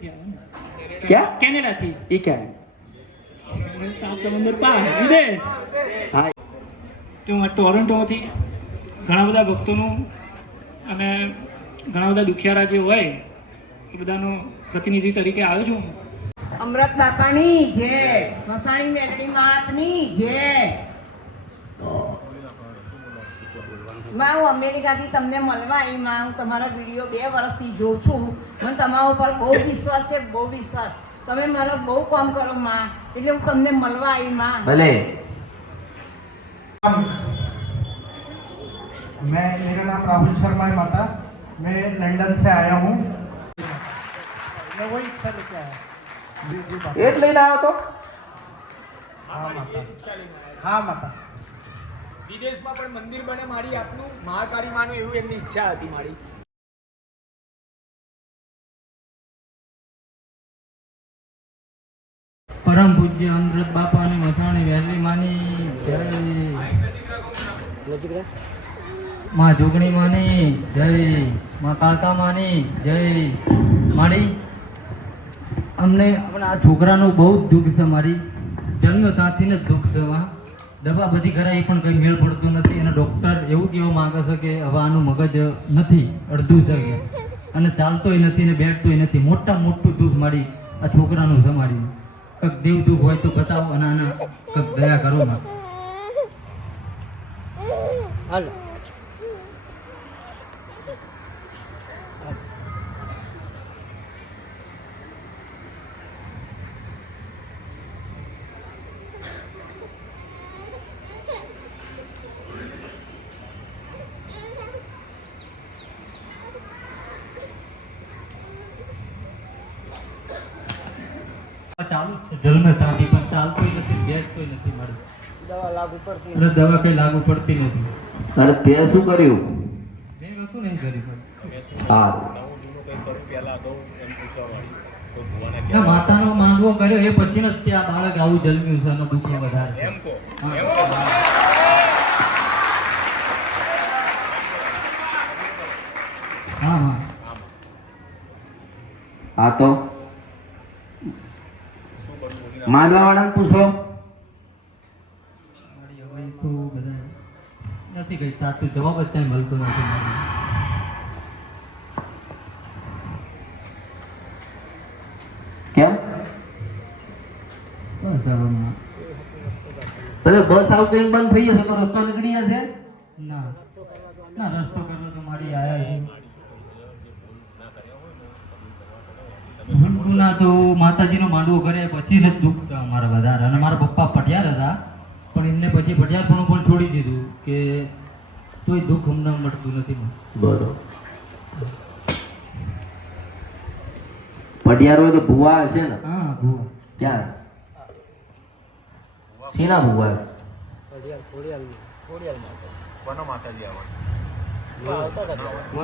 क्या કેનેડા થી ये क्या है સાત સમુદ્ર પાર વિદેશ हाँ તો હું ટોરન્ટોથી ઘણા બધા ભક્તોનું અને ઘણા બધા દુખિયારા જે હોય એ બધાનો પ્રતિનિધિ તરીકે આવ્યો છું. અમૃત બાપાની જય, મસાણી મેલડી માતની જય. માં હું અમેરિકાથી તમને મળવા આવી. માં હું તમારા વિડીયો 2 વર્ષથી જોઉં છું. મને તમારા ઉપર બહુ વિશ્વાસ છે, બહુ વિશ્વાસ. તમે મારો બહુ કામ કરો માં, એટલે હું તમને મળવા આવી માં. भले मेरा नाम राहुल शर्मा है माता. मैं लंदन से आया हूँ. मैं वही इच्छा लेके आया. जी जी माता. एट लेना आओ तो हाँ माता. हाँ माता. વિદેશમાં પણ મંદિર બને મારી આપનું મહાકાળી માનું એવું એમની ઈચ્છા હતી મારી. પરમ પૂજ્ય અમૃત બાપા અને મસાણી વહેલી માની જય, માં જોગણી માની જય, માં કાળકા માની જય. મારી અમને આ છોકરાનું બહુ જ દુઃખ છે. મારી જન્મ ત્યાંથી જ દુઃખ છે. દવા બધી કરાવી પણ કંઈ મેળ પડતું નથી અને ડૉક્ટર એવું કહેવા માંગે છે કે હવે આનું મગજ નથી, અડધું છે કે અને ચાલતોય નથી ને બેઠતોય નથી. મોટું દુઃખ મારી આ છોકરાનું છે. મારી કંઈક દેવ દુઃખ હોય તો બતાવો અને આના કંઈક દયા કરો ના. હાલો ચાલુ જ છે જન્મે ત્યાંથી પણ ચાલતોય નથી, બેઠતોય નથી. મારી દવા લાગુ પડતી એટલે દવા કઈ લાગુ પડતી નથી. अरे ते શું કર્યું મેં કશું નહીં કર્યું. હા ના, માતાનો માંડવો કર્યો એ પછી જ તે આ બાળક આવું જન્મ્યું છે અને દુઃખ વધારે છે. હા હા હા તો માનવા વાળાને પૂછો. મારી હવે તો બધા નથી કઈ સાચું જવાબ જ ક્યાંય મળતો નથી. મારી કેમ બસ હવે તને બસ આવું કઈ બંધ થઈ જશે તો રસ્તો નીકળી જશે. ના ના, રસ્તો કરવો તો મારી આયા છે. ભૂલકુના તો માતાજીનો માંડવો કરે પછી જ દુઃખ છે અમારા વધારે. અને મારા પપ્પા પટિયાર હતા પણ એમને પછી પટિયારપણું પણ છોડી દીધું કે તોય દુઃખ અમને મળતું નથી. બરોબર. પડિયાર હોય તો ભુવા હશે ને? હા ભૂ ક્યાં સીના ભુવા છે?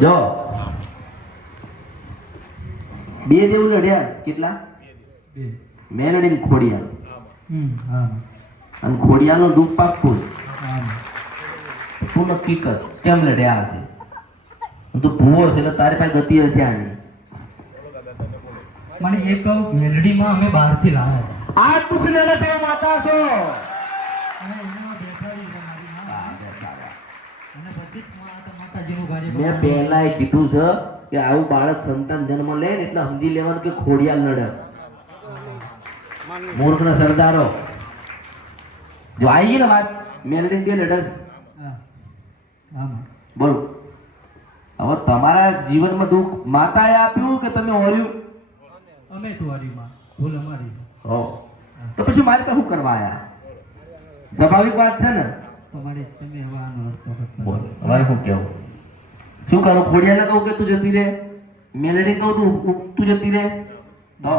જો બે દેવું લડ્યા કેટલા? બે. મેં લડીને ખોડિયાર હા અને ખોડિયારનું દુઃખ પાકું હા તું નક્કી કર કેમ લડ્યા હશે. તું ભૂવો છે એટલે તારી પાસે ગતિ હશે આની. મને એક મેલડીમાં અમે બહારથી લાવ્યા હતા. આ તું લેલા તે માતા છો. અને એમાં બેઠાડી છે મારી માં. અને બધી જ માતાજીનું કાર્ય મેં પહેલા કીધું છે કે આવું બાળક સંતાન જન્મ લે ને એટલે સમજી લેવાનું કે ખોડિયાર લડે. મૂર્ખના સરદારો જો આવી ગઈ ને વાત મેલડી બે લડસ. હા હા બોલો હવે તમારા જીવનમાં દુઃખ માતાએ આપ્યું કે તમે ઓર્યું? અમે તો વારીમાં ભૂલ અમારી છે. હો તો પછી મારે તો શું કરવા આયા? સ્વાભાવિક વાત છે ને. તમારે તમે હવે આનો રસ્તો કરતા. બોલ અમારે શું કેવું? શું કરું? ખોડિયાને કહું કે તું જતી રહે, મેલડી કહું તું જતી રહે. તો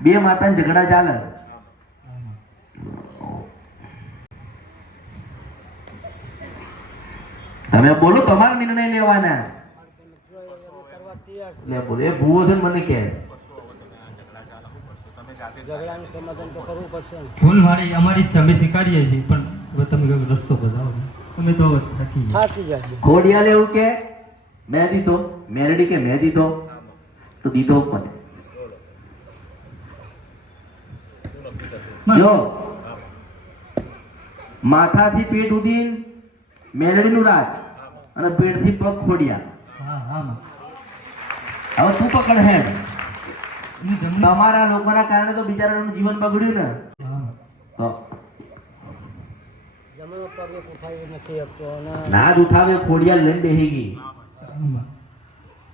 બે માતાને ઝઘડા ચાલે. તમે બોલો, તમારે નિર્ણય લેવાના. લે બોલો એ ભૂવો છે ને મને કહે ઝઘડાનું સમાધાન તો કરવું પડશે ને. ભૂલ મારી અમારી જ છે. અમે શીખાડીએ છીએ પણ હવે તમે કયો રસ્તો બતાવો. અમે તો થાકી ગયા. થાકી જાય. ખોડિયાલ એવું કે મેં દીધો મેલડી કે મેં દીધો તો દીધો કોને લો માથાથી પેટ સુધી મેલડીનું રાજ અને પેટથી પગ ખોડિયા હા હા માં હવે તું પકડ હેડ હું જમવા તમારા લોકોના કારણે તો બિચારાનું જીવન બગડ્યું ને હા તો જમણો પગ ઉઠાવી નથી શકતો અને ના જ ઉઠાવે ખોડિયા લઈને બેહી ગઈ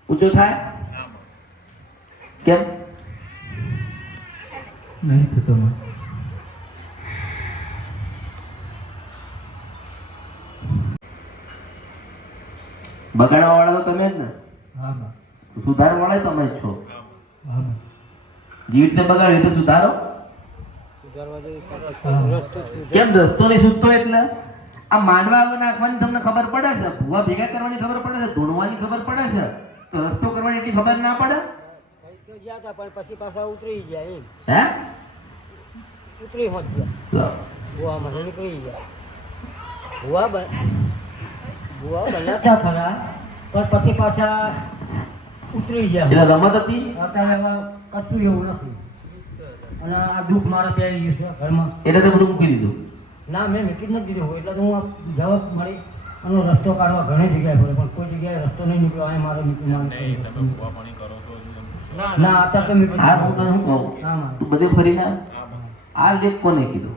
ઊંચો થાય કેમ નહીં થતો માં બગાડવા વાળા તો તમે જ ને હા માં સુધારવા વાળા તમે જ છો હા માં જે રીતે બગાડ્યું તો સુધારો કેમ રસ્તો નહીં સૂચતો એટલે આ માંડવા નાખવાની તમને ખબર પડે છે ભૂવા ભેગા કરવાની ખબર પડે છે ધોળવાની ખબર પડે છે તો રસ્તો કરવાની એટલી ખબર ના પડે ગયા હતા પણ પછી પાછા ઉતરી ગયા એમ હે ઉતરી હોત ગયા લો. ભૂવામાં નીકળી ગયા ભૂવા બનાવતા ખરા પણ પછી પાછા ઉતરી ગયા એટલે રમત હતી અત્યારે હવે કશું એવું નથી અને આ દુઃખ મારે ત્યાં ગયું છે ઘરમાં એટલે તે બધું મૂકી દીધું ના મેં મૂકી જ નથી દીધું એટલે તો હું આ જવાબ મળી આનો રસ્તો કાઢવા ઘણી જગ્યાએ પડે પણ કોઈ જગ્યાએ રસ્તો નહીં નીકળ્યો આ મારો મૂકી ના અત્યારે તો મૂકી હા હું તને શું કહું હા માં તું બધે ફરીને આ લેખ કોને કીધું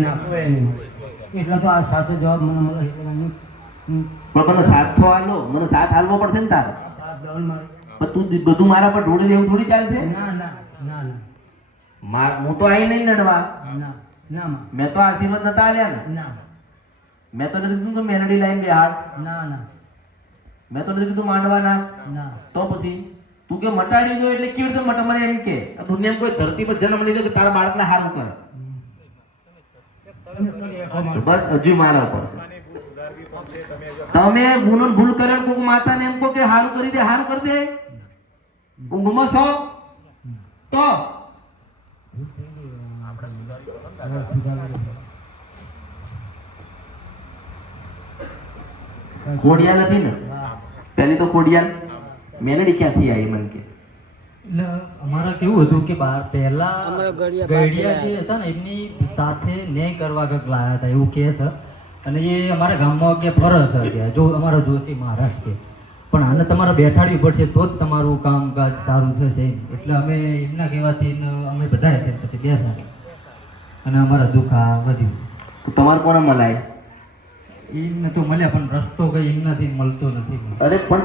ના કોઈ નહીં એટલે તો આ સાચો જવાબ મને મળે એટલે હું પણ મને સાથ તો આલો મને સાથ હાલવો પડશે ને તારે સાત દળ મળે પણ તું બધું મારા પર ઢોળી દેવું થોડી ચાલશે ના ના ના ના હું તો અહીં નહીં નડવા ના ના માં મેં તો આશીર્વાદ નતા આલ્યા ને ના મેં તો નથી કીધું કે મેલડી લાઈન બેહાડ ના ના મેં તો નથી કીધું માંડવા ના ના તો પછી તું કે મટાડી દો એટલે કેવી રીતે મટે મને એમ કે આ દુનિયામાં કોઈ ધરતી પર જન્મ લીધો કે તારા બાળકને હારું કરે બસ હજુ મારા ઉપર છે તમે ગુનો ભૂલ કરે કોક માતાને એમ કહો કે હારું કરી દે હારું કરી દે ઊંઘમાં છો તો ખોડિયાલ હતી ને પહેલી તો ખોડિયાલ મેલડી ક્યાંથી આવી મને કે એટલે અમારા કેવું હતું કે બહાર પહેલા ગઢિયા જે હતા ને એમની સાથે ન્યાય કરવા કંઈક લાયા હતા એવું કહે છે અને એ અમારા ગામમાં કે ફરજ છે જો અમારો જોશી મહારાજ કે પણ આને તમારે બેઠાડવી પડશે તો જ તમારું કામકાજ સારું થશે એટલે અમે એમના કહેવાથી અમે બધા પછી બેસા અને અમારા દુઃખ આ વધ્યું તો તમારે કોને મલાય એમને તો મળ્યા પણ રસ્તો કઈ એમનાથી મળતો નથી અરે પણ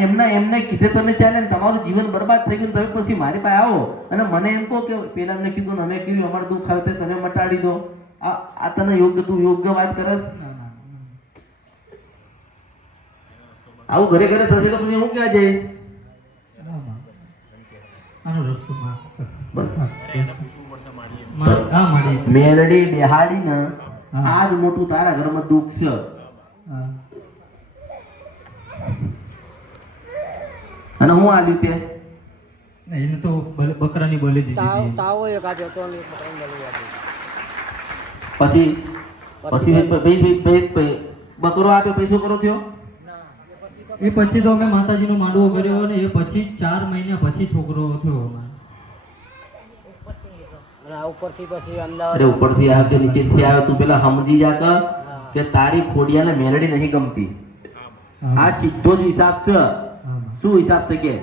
તમે એમને કીધે તમે ચાલે ને તમારું જીવન બરબાદ થઈ ગયું તમે પછી મારી પાસે આવો અને મને એમ કહો કે પેલા અમને કીધું ને અમે કીધું અમારે દુઃખ આવે તમે મટાડી દો આ તને યોગ્ય તું યોગ્ય વાત કરસ આવું ઘરે ઘરે થશે તો પછી હું ક્યાં જઈશ આનો રસ્તો બસ હા માડી મેલડી બેહાડી ને આજ મોટું તારા ઘરમાં દુઃખ છે અને હું આલ્યું તે એને તો બકરાની બલી દીધી પછી બકરો આપ્યો પૈસો કરો થયો એ પછી તો અમે માતાજીનો માંડવો કર્યો ને એ પછી 4 મહિના પછી છોકરો થયો અરે ઉપરથી આવ્યો કે નીચેથી આવ્યો તું પેલા સમજી જા કે તારી ખોડિયાને મેલડી નહીં ગમતી આ સીધો જ હિસાબ છે શું હિસાબ છે કે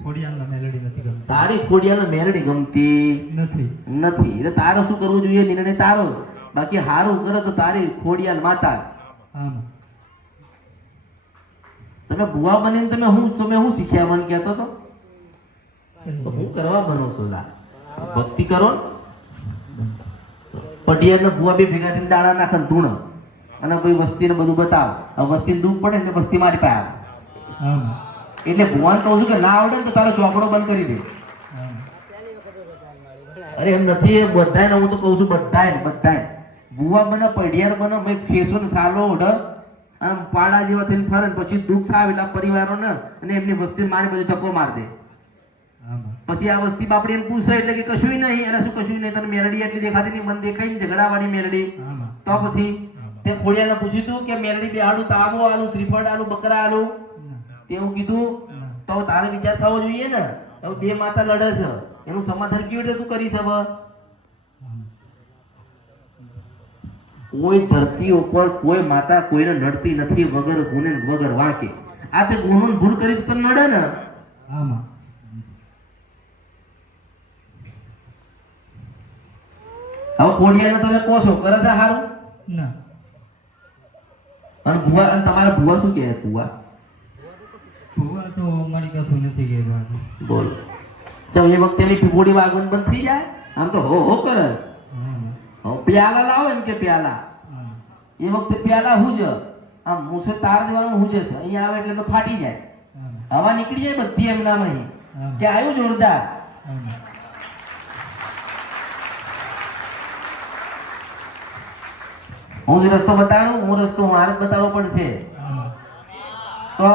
ખોડિયાલના મેલડી નથી ગમતી તારી ખોડિયાને મેલડી ગમતી નથી એટલે તારે શું કરવું જોઈએ નિર્ણય તારો જ બાકી હારું કરે તો તારી ખોડિયાલ માતા જ તમે ભુવા બનીને તમે હું શીખ્યા મને કહેતો તો હું કરવા બનો છો ભક્તિ કરો પટિયાને ભુવા બી ભેગા થઈને દાણા નાખે ધૂણ અને કોઈ વસ્તીને બધું બતાવ હવે વસ્તીને દુઃખ પડે એટલે વસ્તી મારી પાસે આવે એટલે ભુવાને કહું છું કે ના આવડે ને તો તારો ચોપડો બંધ કરી દે અરે એમ નથી એ બધાને હું તો કહું છું બધાય ભુવા બને પઢિયાર બને ભાઈ ખેસો ને સાલો ઓઢ આમ પાડા જેવા થઈને ફરે પછી દુઃખ આવે એટલે પરિવારોને અને એમની વસ્તી મારી બધું ધક્કો માર દે પછી આ વસ્તી બાપડી એને પૂછે એટલે કે કશું નહીં એટલે શું કશું નહીં તને મેલડી એટલી દેખાતી નહીં મન દેખાય ને ઝઘડાવાળી મેલડી તો પછી તે ખોડિયાને પૂછ્યું તું કે મેલડી બેહાડું તાબો આલું શ્રીફળ આલું બકરા આલું તેવું કીધું તો તારે વિચાર થવો જોઈએ ને. હવે બે માતા લડે છે એનું સમાધાન કેવી રીતે તું કરી શકે? કોઈ ધરતી ઉપર કોઈ માતા કોઈને નડતી નથી વગર ગુને ને વગર વાંકે. આ તે ગુનો ને ભૂલ કરી તો નડે ને. આમાં હવે ખોડિયાને તમે કહો છો કરે છે સારું ના અને ભુવા અને તમારા ભુવા શું કહે? ભુવા ભુવા તો અમારી કશું નથી કહેવા. બોલો તો એ વખતે એની પીપોડી વાગવાનું બંધ થઈ જાય? આમ તો હો કરે. પ્યાલા લાવો એમ કે પ્યાલા એ વખતે પ્યાલા હું જ આમ મૂસે તાર દેવાનું હું જ છે. અહીંયા આવે એટલે તો ફાટી જાય, હવા નીકળી જાય બધી એમનામાં. કે આવ્યું જોરદાર. હું જ રસ્તો બતાડું, હું રસ્તો મારે જ બતાડવો પડશે. તો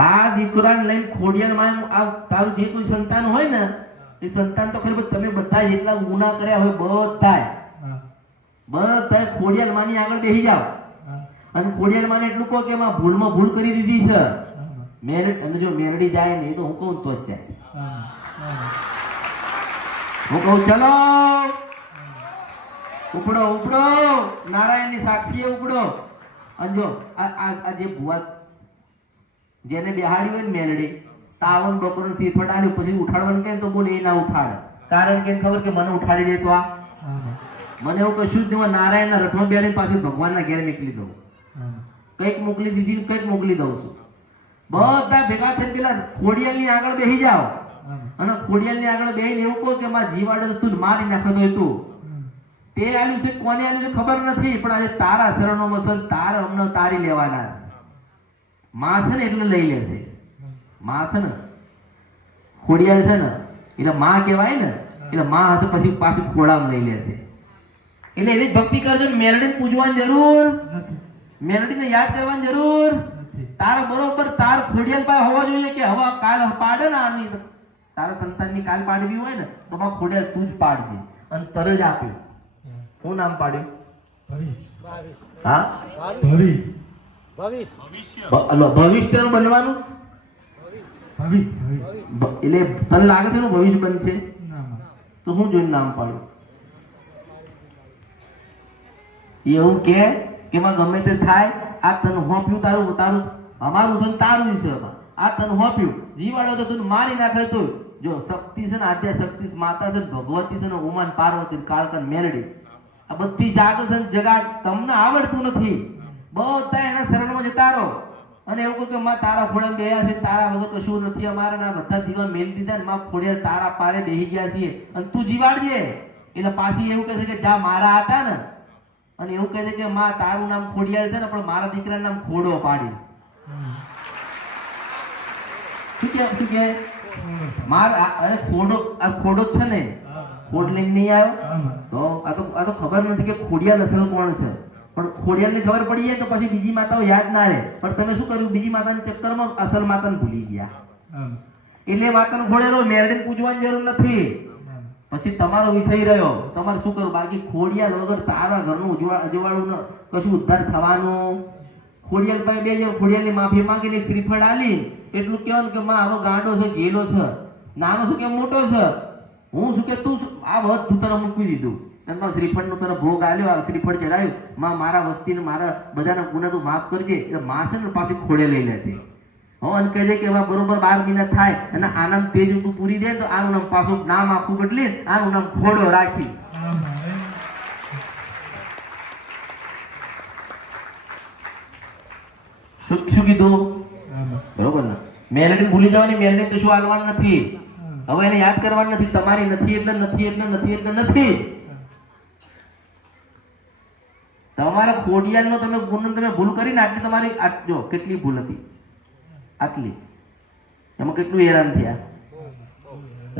આ દીકરાને લઈને ખોડિયારમાં આ તારું જે કોઈ સંતાન હોય ને એ સંતાન તો ખરી તમે બધા જેટલા ગુના કર્યા હોય બધા ખોડિયાર માની આગળ બેસી જાઓ અને ખોડિયાર માને એટલું કહો કે એમાં ભૂલમાં ભૂલ કરી દીધી છે. અને જો મેરડી જાય ને એ તો હું કહું તો જ જાય. હું કહું ચલો ઉપડો ઉપડો, નારાયણની સાક્ષીએ ઉપડો. અને જો આ જે ભુવા જેને બેહાડી હોય ને મેલડી તાવન બપોરનું શ્રીફળ આલ્યું પછી ઉઠાડવાનું કહે તો બોલે એ ના ઉઠાડે. કારણ કે ખબર કે મને ઉઠાડી દે તો આ મને એવું કશું જ નહીં. નારાયણના રથમાં બેહાડી પાછી ભગવાનના ઘેર નીકળી દઉં. કંઈક મોકલી દીધી કંઈક મોકલી દઉં છું. બધા ભેગા થઈને પેલા ખોડિયાલની આગળ બેસી જાઓ અને ખોડિયાલની આગળ બેહીને એવું કહો કે માં જીવાડે તો તું મારી નાખતો હોય તું. તે આલ્યું છે કોને આલ્યું છે ખબર નથી પણ આજે તારા શરણો મસલ તારે અમને તારી લેવાના છે. માં છે ને એટલે લઈ લેશે. માં છે ને ખોડિયાલ છે ને એટલે માં કહેવાય ને એટલે માં હશે પછી પાછું ખોડામાં લઈ લેશે. એટલે એની ભક્તિ કરજો. મેલડીને પૂજવાની જરૂર, મેલડીને યાદ કરવાની જરૂર. તારે બરોબર તાર ખોડિયાલ પાસે હોવો જોઈએ કે હવે કાલ પાડે ને આની તારા સંતાનની કાલ પાડવી હોય ને તો માં ખોડિયાલ તું જ પાડજે. અને તરત જ આપ્યું. શું નામ પાડ્યું? હા ભવિષ્ય બનવાનું. એટલે તને લાગે છે એનું ભવિષ્ય બનશે તો હું જોઈને નામ પાડું? એવું કે માં ગમે તે થાય આ તને હોપ્યું તારું તારું અમારું છે તારું છે. આ તને હોપ્યું જીવાડો તો તું મારી નાખે તો જો શક્તિ છે ને આદ્યા શક્તિ માતા છે ભગવતી છે ને ઉમાન પાર્વતી કાળકા મેલડી આ બધી જાગો છે જગાડ તમને આવડતું નથી. બધા એના શરણમાં જતા રહો અને એવું કહો કે માં તારા ખોડા બેયા છે તારા વગર કશું નથી અમારે ના બધા દીવા મેલી દીધા ને માં ખોડિયાર તારા પારે બેહી ગયા છીએ અને તું જીવાડજે. એટલે પાછી એવું કહે છે કે જા મારા હતા ને અને એવું કહે છે કે માં તારું નામ ખોડિયાર છે ને પણ મારા દીકરાનું નામ ખોડો પાડીશ. શું કે મારા અરે ખોડો આ ખોડો છે ને ખોડ લઈને નહીં આવ્યો તો આ તો ખબર નથી કે ખોડિયાર અસલ કોણ છે. પણ ખોડિયારને ખબર પડી જાય તો પછી બીજી માતાઓ યાદ ના રહે. પણ તમે શું કર્યું બીજી માતાના ચક્કરમાં અસલ માતાને ભૂલી ગયા. એટલે માતાનો ખોડેલો મેરડીને પૂજવાની જરૂર નથી. પછી તમારો વિષય રહ્યો તમારે શું કરવું. બાકી ખોડિયાર વગર તારા ઘરનું અજવાળું કશું ઉદ્ધાર થવાનું. ખોડિયાર પાસે બે જાવ ખોડિયારની માફી માંગીને એક શ્રીફળ આલી એટલું કહેવાનું કે માં આવો ગાંડો છે ઘેલો છે નાનો છે કે મોટો છે હું શું કે તું આ બધું તને મૂકી દીધું. એમાં શ્રીફળનો તને ભોગ આલ્યો આ શ્રીફળ ચડાવ્યું માં મારા વસ્તીને મારા બધાના ગુના તું માફ કરજે. એટલે માં છે ને પાછી ખોડે લઈ લેશે. અને કહે કે એવા બરોબર 12 મહિના થાય અને આનામ તેજ તું પૂરી દે તો આનું નામ પાછું નામ આખું બદલી આનું નામ ખોડો રાખી. શું કીધું? બરોબર ને. મેલડી ભૂલી જવાની, મેલડી કશું હાલવાનું નથી. હવે એને યાદ કરવાનું નથી. તમારી નથી એટલે નથી એટલે નથી એટલે નથી. તમારા ખોડિયાલનો તમે ગુણ તમે ભૂલ કરીને આટલી તમારી જો કેટલી ભૂલ હતી આટલી એમાં કેટલું હેરાન થયા.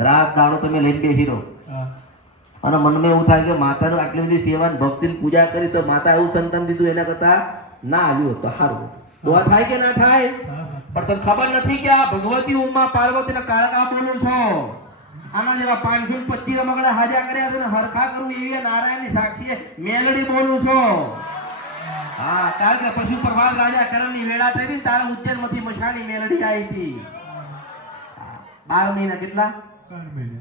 રાત દાડો તમે લઈને બેસી રહો અને મનમાં એવું થાય કે માતાનું આટલી બધી સેવા ભક્તિની પૂજા કરી તો માતા એવું સંતાન દીધું એના કરતા ના આવ્યું તો સારું. દુઆ થાય કે ના થાય? પણ પણ તને ખબર નથી કે આ ભગવતી ઉમા પાર્વતીના કાળકા બોલું છો. આના જેવા 525 રમકડા હાજર કર્યા છે ને હરખા કરું એવી નારાયણની સાક્ષીએ મેલડી બોલું છો. હા, કારણ કે પશુ પ્રભાત રાજા કરણની વેળા થઈ હતી, તારા ઉજ્જૈનમાંથી મશાની મેલડી આવી હતી. 12 મહિના કેટલા?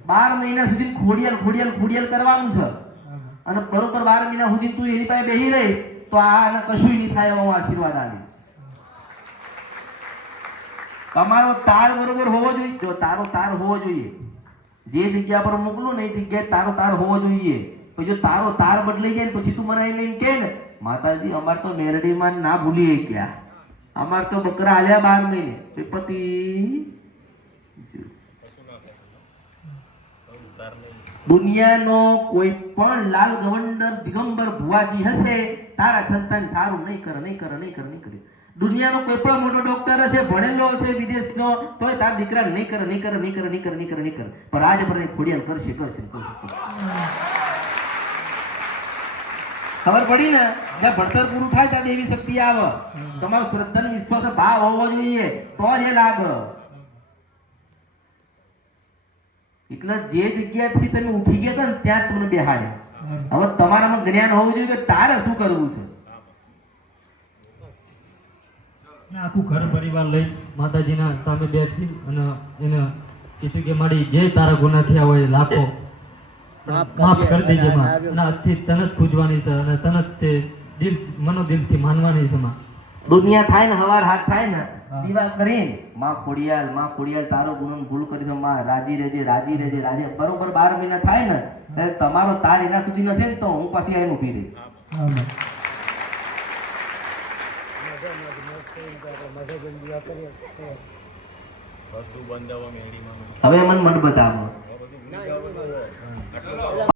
12 મહિના સુધી ખોડિયાલ કરવાનું છે. અને બરોબર 12 મહિના સુધી તું એની પાસે બેહી રહી તો આને કશું નહીં થાય એવો આશીર્વાદ આલી. તમારો તાર બરોબર હોવો જોઈએ. જો તારો તાર હોવો જોઈએ, જે જગ્યા પર મોકલું ને એ જગ્યાએ તારો તાર હોવો જોઈએ. તો જો તારો તાર બદલાઈ જાય ને પછી તું મને એને એમ કે ને માતાજી અમાર તો મેરડીમાં ના ભૂલી ગયા, અમાર તો બકરા આલ્યા 12 મહિને પતિ. દુનિયાનો કોઈ પણ લાલ ગવંડર દિગંબર ભુવાજી હશે તારા સંતાન સારું નહીં કરે. દુનિયાનો કોઈ પણ મોટો ડોક્ટર હશે, ભણેલો હશે વિદેશનો, તોય તારા દીકરા નહીં કરે. પણ આજે પર ખોડિયાલ કરશે. ખબર પડી ને? એટલે ભણતર પૂરું થાય ત્યારે એવી શક્તિ આવે. તમારો શ્રદ્ધા અને વિશ્વાસ ભાવ હોવો જોઈએ તો જ એ લાગે. એટલે જે જગ્યાથી તમે ઉઠી ગયા હતા ને ત્યાં તમને બેહાડે. હવે તમારામાં જ્ઞાન હોવું જોઈએ કે તારે શું કરવું છે. આખું ઘર પરિવાર લઈ માતાજીના સામે બેસી અને એને કીધું કે મારી જે તારા ગુના થયા હોય લાખો માફ કરી દેજે માં. અને આજથી તને જ પૂજવાની છે અને તને જ તે દિલથી માનવાની છે માં. દુનિયા થાય ને હવાર હાથ થાય ને દીવા કરીને માં ખોડિયાલ તારો ગુનો ભૂલ કરી છે માં, રાજી રહેજે. બરોબર 12 મહિના થાય ને ત્યારે તમારો તાર એના સુધી નશે ને તો હું પાછી આવીને ઊભી રહીશ. હવે મને મન બતાવો